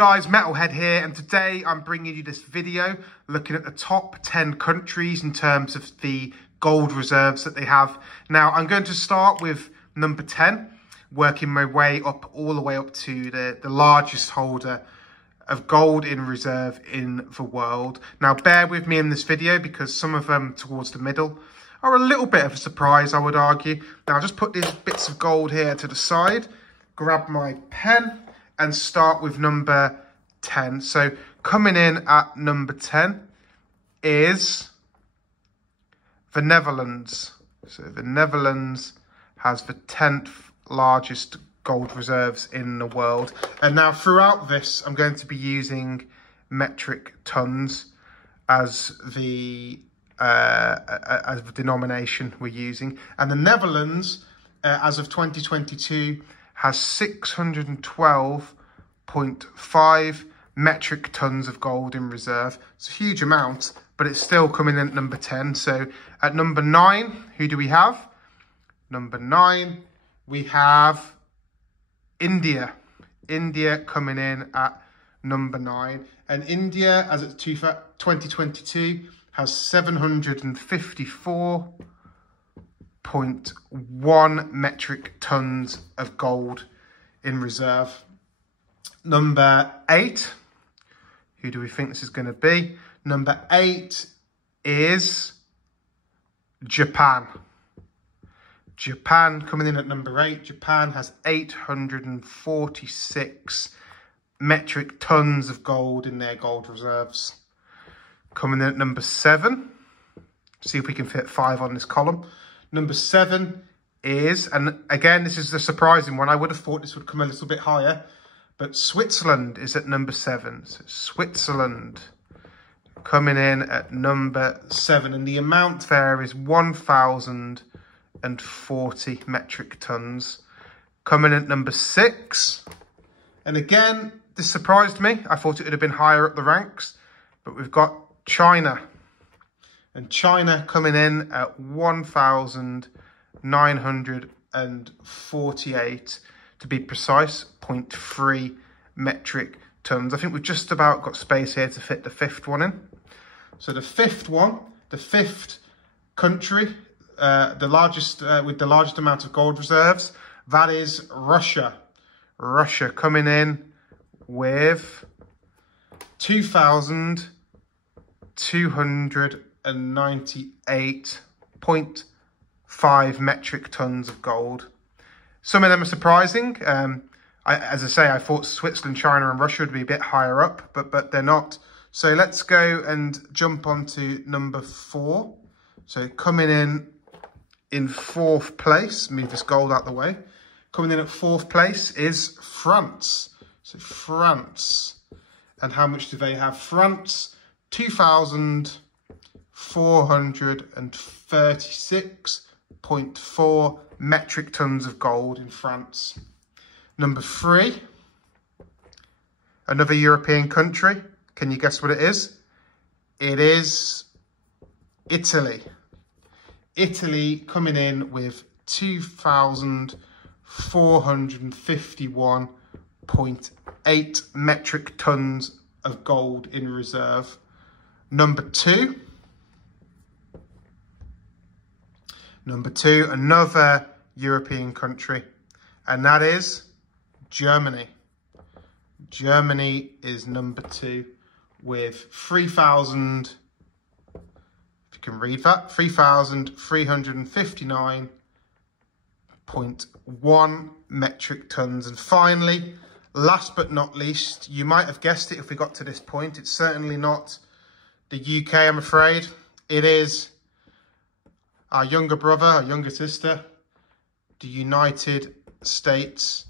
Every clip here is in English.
guys, Metalhead here, and today I'm bringing you this video looking at the top 10 countries in terms of the gold reserves that they have. Now, I'm going to start with number 10, working my way up all the way up to the largest holder of gold in reserve in the world. Now, bear with me in this video because some of them towards the middle are a little bit of a surprise, I would argue. Now, I'll just put these bits of gold here to the side, grab my pen, and start with number 10. So coming in at number 10 is the Netherlands. So the Netherlands has the 10th largest gold reserves in the world. And now throughout this, I'm going to be using metric tons as the denomination we're using. And the Netherlands, as of 2022, has 612.5 metric tons of gold in reserve. It's a huge amount, but it's still coming in at number 10. So at number 9, who do we have? Number 9, we have India. India coming in at number 9. And India, as of 2022, has 754.1 metric tons of gold in reserve. Number 8, who do we think this is going to be? Number 8 is Japan. Japan coming in at number 8. Japan has 846 metric tons of gold in their gold reserves. Coming in at number 7. See if we can fit 5 on this column. Number 7 is, and again, this is the surprising one. I would have thought this would come a little bit higher, but Switzerland is at number 7. So Switzerland coming in at number 7. And the amount there is 1,040 metric tons. Coming in at number 6. And again, this surprised me. I thought it would have been higher up the ranks, but we've got China. And China coming in at 1,948, to be precise, 0.3 metric tons. I think we've just about got space here to fit the 5th one in. So the 5th one, the 5th country, the largest with the largest amount of gold reserves, that is Russia. Russia coming in with 298.5 metric tons of gold. Some of them are surprising. As I say, I thought Switzerland, China and Russia would be a bit higher up, but they're not. So let's go and jump on to number 4. So coming in 4th place, move this gold out the way. Coming in at 4th place is France. So France. And how much do they have? France, 2,436.4 metric tons of gold in France. Number 3, another European country. Can you guess what it is? It is Italy. Italy coming in with 2,451.8 metric tons of gold in reserve. Number 2, another European country, and that is Germany. Germany is number 2 with 3,000, if you can read that, 359.1 metric tons. And finally, last but not least, you might have guessed it if we got to this point, it's certainly not the UK, I'm afraid. It is our younger brother, our younger sister, the United States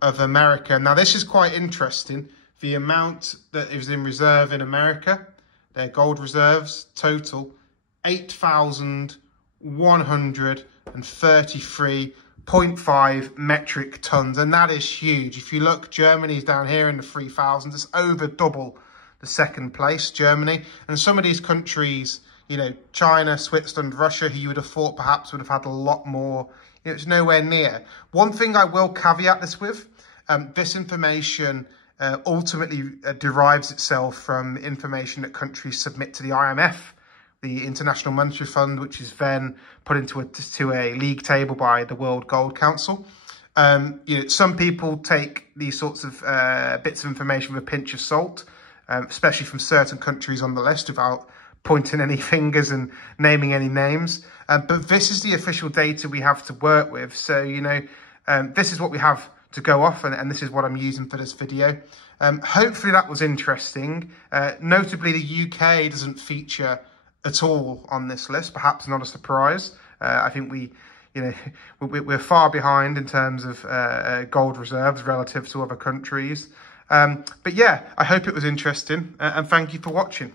of America. Now, this is quite interesting. The amount that is in reserve in America, their gold reserves, total 8,133.5 metric tons. And that is huge. If you look, Germany's down here in the 3,000s. It's over double the 2nd place, Germany. And some of these countries, you know, China, Switzerland, Russia, who you would have thought perhaps would have had a lot more, you know, it's nowhere near. One thing I will caveat this with, this information ultimately derives itself from information that countries submit to the IMF, the International Monetary Fund, which is then put into a league table by the World Gold Council. Some people take these sorts of bits of information with a pinch of salt, especially from certain countries on the list, without pointing any fingers and naming any names. But this is the official data we have to work with. So, this is what we have to go off, and this is what I'm using for this video. Hopefully that was interesting. Notably, the UK doesn't feature at all on this list, perhaps not a surprise. I think we're far behind in terms of gold reserves relative to other countries. But yeah, I hope it was interesting, and thank you for watching.